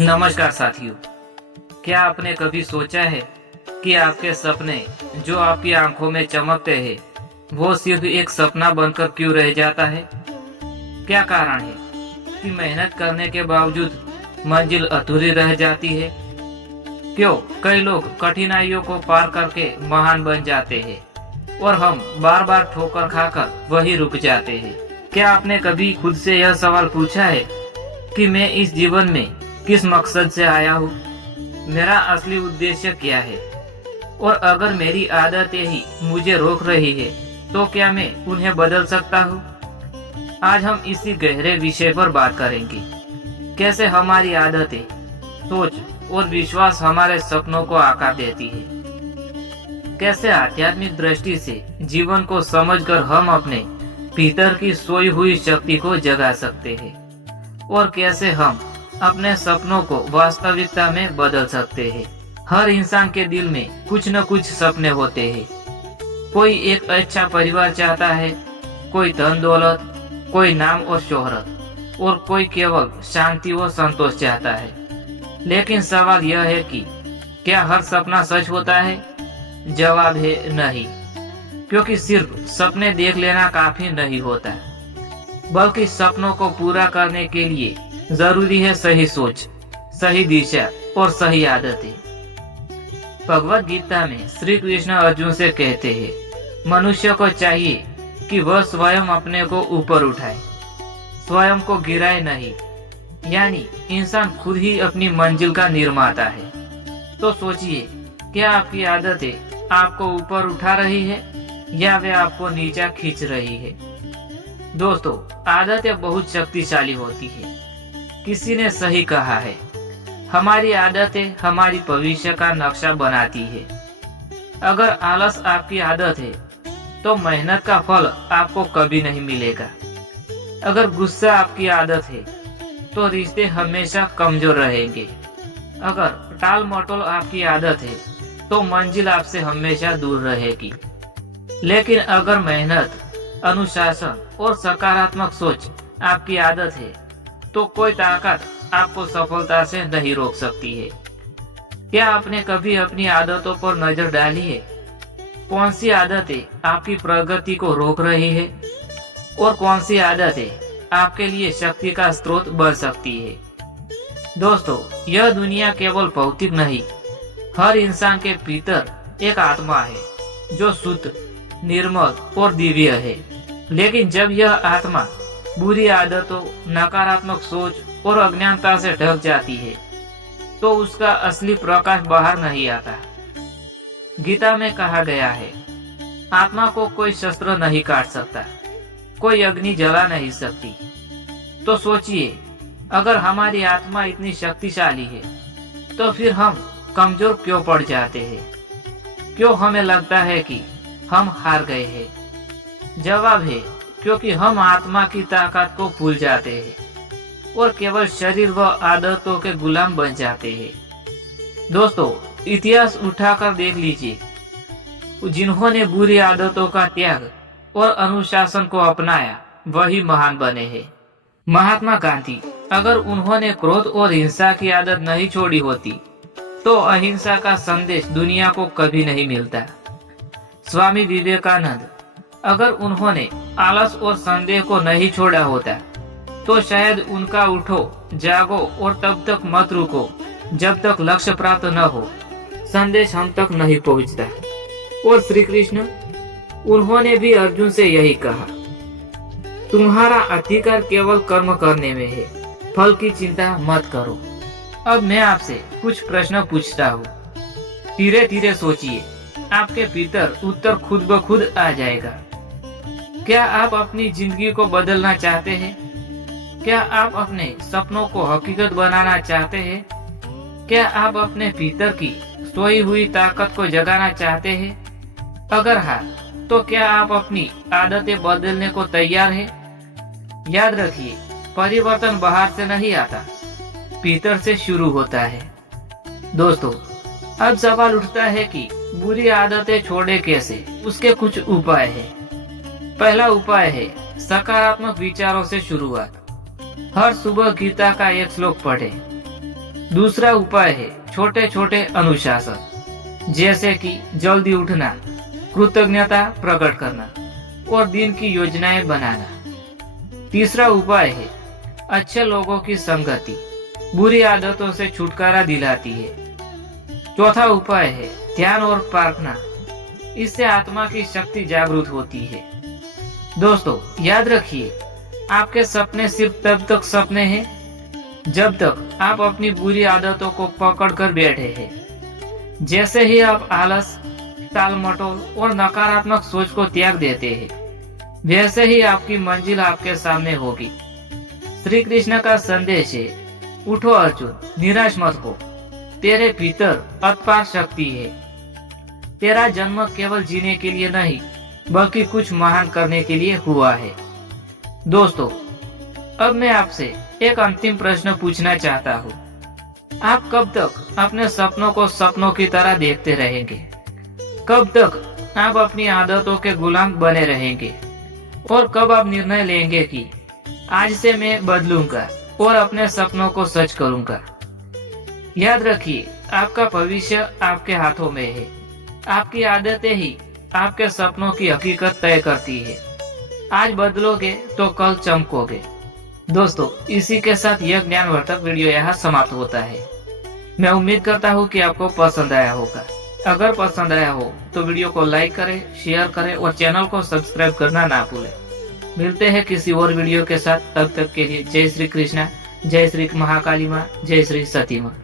नमस्कार साथियों। क्या आपने कभी सोचा है कि आपके सपने जो आपकी आंखों में चमकते हैं वो सिर्फ एक सपना बनकर क्यों रह जाता है? क्या कारण है कि मेहनत करने के बावजूद मंजिल अधूरी रह जाती है? क्यों कई लोग कठिनाइयों को पार करके महान बन जाते हैं और हम बार बार ठोकर खाकर वही रुक जाते हैं? क्या आपने कभी खुद से यह सवाल पूछा है कि मैं इस जीवन में किस मकसद से आया हूँ? मेरा असली उद्देश्य क्या है? और अगर मेरी आदतें ही मुझे रोक रही है तो क्या मैं उन्हें बदल सकता हूँ? आज हम इसी गहरे विषय पर बात करेंगे। कैसे हमारी आदतें, सोच और विश्वास हमारे सपनों को आकार देती है। कैसे आध्यात्मिक दृष्टि से जीवन को समझकर हम अपने भीतर की सोई हुई शक्ति को जगा सकते हैं और कैसे हम अपने सपनों को वास्तविकता में बदल सकते हैं। हर इंसान के दिल में कुछ न कुछ सपने होते हैं। कोई एक अच्छा परिवार चाहता है, कोई धन दौलत, कोई नाम और शोहरत, और कोई केवल शांति और संतोष चाहता है। लेकिन सवाल यह है कि क्या हर सपना सच होता है? जवाब है नहीं, क्योंकि सिर्फ सपने देख लेना काफी नहीं होता, बल्कि सपनों को पूरा करने के लिए जरूरी है सही सोच, सही दिशा और सही आदतें। भगवत गीता में श्री कृष्ण अर्जुन से कहते हैं, मनुष्य को चाहिए कि वह स्वयं अपने को ऊपर उठाए, स्वयं को गिराए नहीं। यानी इंसान खुद ही अपनी मंजिल का निर्माता है। तो सोचिए, क्या आपकी आदतें आपको ऊपर उठा रही है या वे आपको नीचा खींच रही है? दोस्तों, आदतें बहुत शक्तिशाली होती है। किसी ने सही कहा है, हमारी आदतें हमारी भविष्य का नक्शा बनाती है। अगर आलस आपकी आदत है तो मेहनत का फल आपको कभी नहीं मिलेगा। अगर गुस्सा आपकी आदत है तो रिश्ते हमेशा कमजोर रहेंगे। अगर टाल मटोल आपकी आदत है तो मंजिल आपसे हमेशा दूर रहेगी। लेकिन अगर मेहनत, अनुशासन और सकारात्मक सोच आपकी आदत है तो कोई ताकत आपको सफलता से नहीं रोक सकती है। क्या आपने कभी अपनी आदतों पर नजर डाली है? कौन सी आदतें आपकी प्रगति को रोक रही है और कौन सी आदतें आपके लिए शक्ति का स्रोत बन सकती है? दोस्तों, यह दुनिया केवल भौतिक नहीं, हर इंसान के भीतर एक आत्मा है जो शुद्ध, निर्मल और दिव्य है। लेकिन जब यह आत्मा बुरी आदतों, नकारात्मक सोच और अज्ञानता से ढक जाती है तो उसका असली प्रकाश बाहर नहीं आता। गीता में कहा गया है, आत्मा को कोई शस्त्र नहीं काट सकता, कोई अग्नि जला नहीं सकती। तो सोचिए, अगर हमारी आत्मा इतनी शक्तिशाली है तो फिर हम कमजोर क्यों पड़ जाते हैं? क्यों हमें लगता है कि हम हार गए हैं? जवाब है, क्योंकि हम आत्मा की ताकत को भूल जाते हैं और केवल शरीर व आदतों के गुलाम बन जाते हैं। दोस्तों, इतिहास उठाकर देख लीजिए, जिन्होंने बुरी आदतों का त्याग और अनुशासन को अपनाया वही महान बने हैं। महात्मा गांधी, अगर उन्होंने क्रोध और हिंसा की आदत नहीं छोड़ी होती तो अहिंसा का संदेश दुनिया को कभी नहीं मिलता। स्वामी विवेकानंद, अगर उन्होंने आलस और संदेह को नहीं छोड़ा होता तो शायद उनका उठो, जागो और तब तक मत रुको जब तक लक्ष्य प्राप्त न हो संदेश हम तक नहीं पहुंचता। और श्री कृष्ण, उन्होंने भी अर्जुन से यही कहा, तुम्हारा अधिकार केवल कर्म करने में है, फल की चिंता मत करो। अब मैं आपसे कुछ प्रश्न पूछता हूँ, धीरे धीरे सोचिए, आपके भीतर उत्तर खुद ब खुद आ जाएगा। क्या आप अपनी जिंदगी को बदलना चाहते हैं? क्या आप अपने सपनों को हकीकत बनाना चाहते हैं? क्या आप अपने भीतर की सोई हुई ताकत को जगाना चाहते हैं? अगर हाँ, तो क्या आप अपनी आदतें बदलने को तैयार हैं? याद रखिए, परिवर्तन बाहर से नहीं आता, भीतर से शुरू होता है। दोस्तों, अब सवाल उठता है कि बुरी आदतें छोड़े कैसे? उसके कुछ उपाय हैं। पहला उपाय है सकारात्मक विचारों से शुरुआत। हर सुबह गीता का एक श्लोक पढ़ें, दूसरा उपाय है छोटे छोटे अनुशासन, जैसे कि जल्दी उठना, कृतज्ञता प्रकट करना और दिन की योजनाएं बनाना। तीसरा उपाय है अच्छे लोगों की संगति, बुरी आदतों से छुटकारा दिलाती है। चौथा उपाय है ध्यान और प्रार्थना, इससे आत्मा की शक्ति जागृत होती है। दोस्तों याद रखिए, आपके सपने सिर्फ तब तक सपने हैं जब तक आप अपनी बुरी आदतों को पकड़ कर बैठे हैं। जैसे ही आप आलस, टाल मटोल और नकारात्मक सोच को त्याग देते हैं, वैसे ही आपकी मंजिल आपके सामने होगी। श्री कृष्ण का संदेश है, उठो अर्जुन, निराश मत हो, तेरे भीतर अपार शक्ति है। तेरा जन्म केवल जीने के लिए नहीं, बल्कि कुछ महान करने के लिए हुआ है। दोस्तों अब मैं आपसे एक अंतिम प्रश्न पूछना चाहता हूँ। आप कब तक अपने सपनों को सपनों की तरह देखते रहेंगे? कब तक आप अपनी आदतों के गुलाम बने रहेंगे? और कब आप निर्णय लेंगे कि आज से मैं बदलूंगा और अपने सपनों को सच करूंगा? याद रखिए, आपका भविष्य आपके हाथों में है। आपकी आदतें ही आपके सपनों की हकीकत तय करती है। आज बदलोगे तो कल चमकोगे। दोस्तों इसी के साथ यह ज्ञानवर्धक वीडियो यहाँ समाप्त होता है। मैं उम्मीद करता हूँ कि आपको पसंद आया होगा। अगर पसंद आया हो तो वीडियो को लाइक करें, शेयर करें और चैनल को सब्सक्राइब करना ना भूलें। मिलते हैं किसी और वीडियो के साथ, तब तक के लिए जय श्री कृष्णा, जय श्री महाकाली माँ, जय श्री सती माँ।